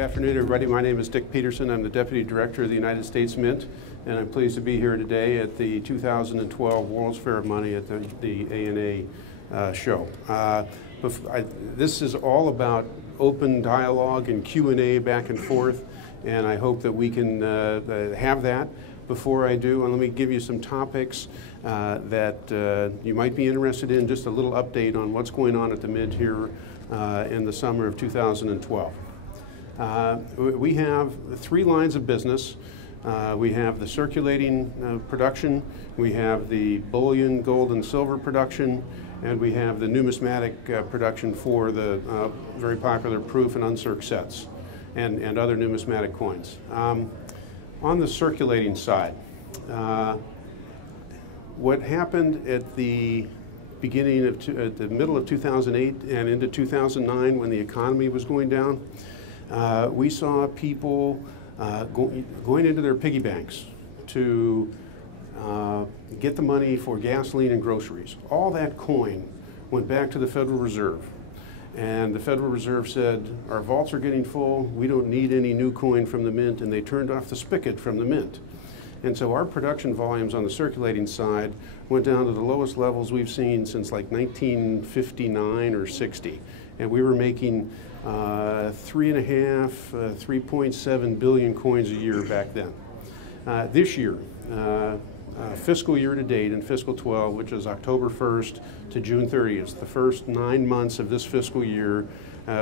afternoon, everybody. My name is Dick Peterson. I'm the Deputy Director of the United States Mint, and I'm pleased to be here today at the 2012 World's Fair of Money at the ANA show. This is all about open dialogue and Q&A back and forth, and I hope that we can have that. Before I do, let me give you some topics that you might be interested in, just a little update on what's going on at the Mint here in the summer of 2012. We have three lines of business. We have the circulating production, we have the bullion, gold, and silver production, and we have the numismatic production for the very popular proof and uncirc sets and other numismatic coins. On the circulating side, what happened at the beginning of at the middle of 2008 and into 2009 when the economy was going down, we saw people going into their piggy banks to get the money for gasoline and groceries. All that coin went back to the Federal Reserve. And the Federal Reserve said, our vaults are getting full, we don't need any new coin from the Mint, and they turned off the spigot from the Mint. And so our production volumes on the circulating side went down to the lowest levels we've seen since like 1959 or 60. And we were making 3.7 billion coins a year back then. This year, fiscal year to date in fiscal 12, which is October 1st to June 30th, the first 9 months of this fiscal year,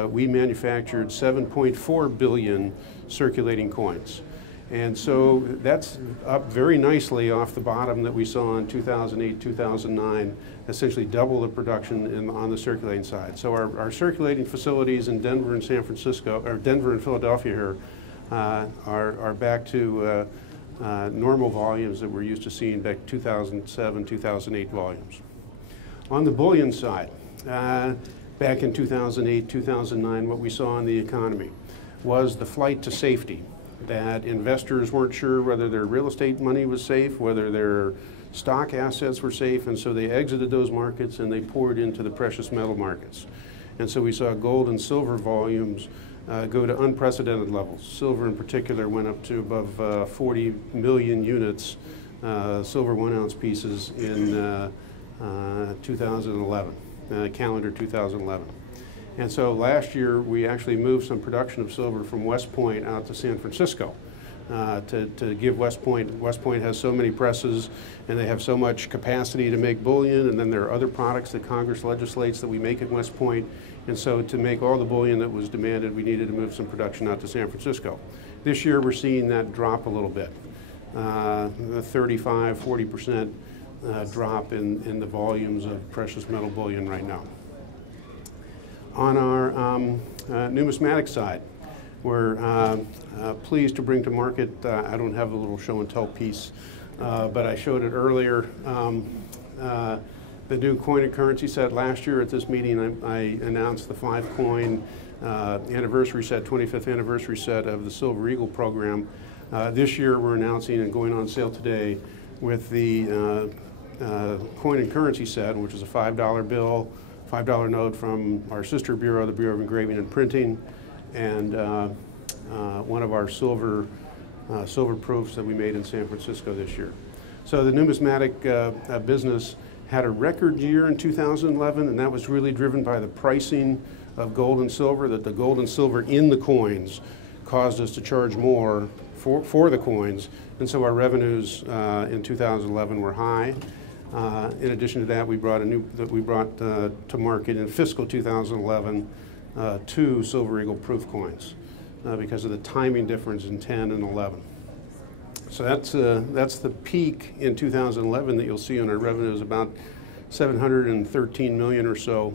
we manufactured 7.4 billion circulating coins. And so that's up very nicely off the bottom that we saw in 2008, 2009, essentially double the production on the circulating side. So our circulating facilities in Denver and San Francisco, or Denver and Philadelphia here, are back to normal volumes that we're used to seeing back 2007, 2008 volumes. On the bullion side, back in 2008, 2009, what we saw in the economy was the flight to safety, that investors weren't sure whether their real estate money was safe, whether their stock assets were safe, and so they exited those markets and they poured into the precious metal markets. And so we saw gold and silver volumes go to unprecedented levels. Silver in particular went up to above 40 million units, silver 1 ounce pieces in 2011, calendar 2011. And so last year we actually moved some production of silver from West Point out to San Francisco to give West Point. West Point has so many presses and they have so much capacity to make bullion, and then there are other products that Congress legislates that we make at West Point. And so to make all the bullion that was demanded, we needed to move some production out to San Francisco. This year we're seeing that drop a little bit, the 35–40% drop in the volumes of precious metal bullion right now. On our numismatic side, we're pleased to bring to market, I don't have a little show and tell piece, but I showed it earlier, the new coin and currency set. Last year at this meeting I announced the 5-coin anniversary set, 25th anniversary set of the Silver Eagle program. This year we're announcing and going on sale today with the coin and currency set, which is a $5 bill, $5 note from our sister bureau, the Bureau of Engraving and Printing, and one of our silver proofs that we made in San Francisco this year. So the numismatic business had a record year in 2011, and that was really driven by the pricing of gold and silver, that the gold and silver in the coins caused us to charge more for the coins, and so our revenues in 2011 were high. In addition to that, we brought to market in fiscal 2011 2 Silver Eagle proof coins because of the timing difference in 10 and 11. So that's the peak in 2011 that you'll see on our revenues, about 713 million or so.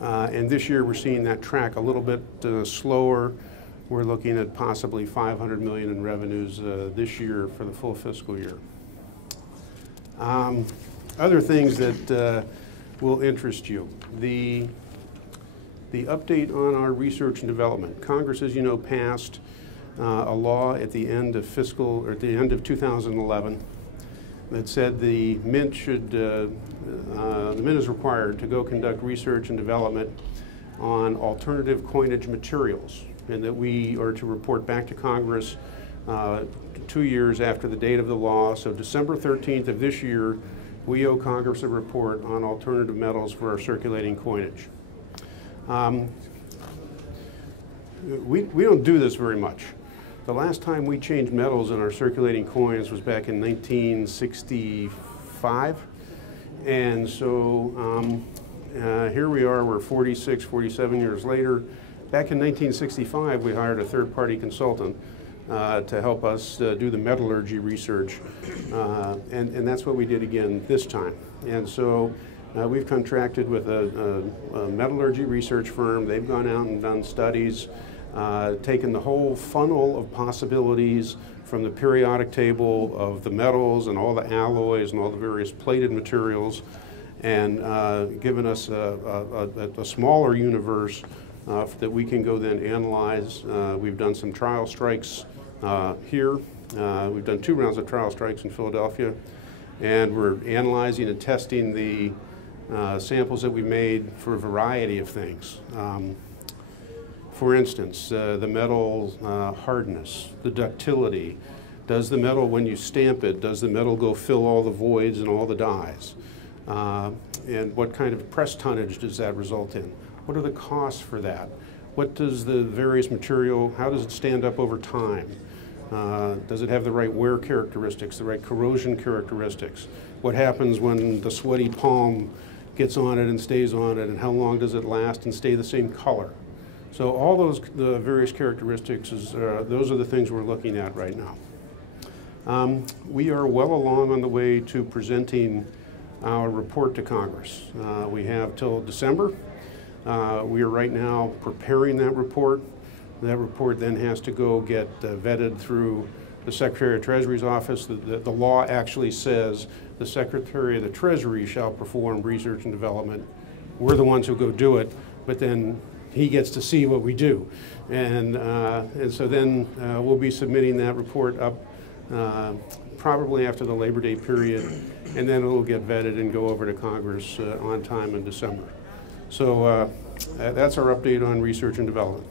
And this year we're seeing that track a little bit slower. We're looking at possibly 500 million in revenues this year for the full fiscal year. Other things that will interest you. The update on our research and development. Congress, as you know, passed a law at the end of 2011 that said the Mint is required to go conduct research and development on alternative coinage materials. and that we are to report back to Congress 2 years after the date of the law. So December 13th of this year, we owe Congress a report on alternative metals for our circulating coinage. We don't do this very much. The last time we changed metals in our circulating coins was back in 1965. And so here we are, we're 46, 47 years later. Back in 1965, we hired a third-party consultant to help us do the metallurgy research. And that's what we did again this time. And so we've contracted with a metallurgy research firm. They've gone out and done studies, taken the whole funnel of possibilities from the periodic table of the metals and all the alloys and all the various plated materials, and given us a smaller universe that we can go then analyze. We've done some trial strikes here. We've done 2 rounds of trial strikes in Philadelphia, and we're analyzing and testing the samples that we made for a variety of things. For instance, the metal hardness, the ductility. Does the metal, when you stamp it, does the metal go fill all the voids and all the dies? And what kind of press tonnage does that result in? What are the costs for that? What does the various material, how does it stand up over time? Does it have the right wear characteristics, the right corrosion characteristics? What happens when the sweaty palm gets on it and stays on it, and how long does it last and stay the same color? So all the various characteristics, those are the things we're looking at right now. We are well along on the way to presenting our report to Congress. We have till December. We are right now preparing that report. That report then has to go get vetted through the Secretary of Treasury's office. The law actually says the Secretary of the Treasury shall perform research and development. We're the ones who go do it, but then he gets to see what we do. And so then we'll be submitting that report up probably after the Labor Day period, and then it will get vetted and go over to Congress on time in December. So that's our update on research and development.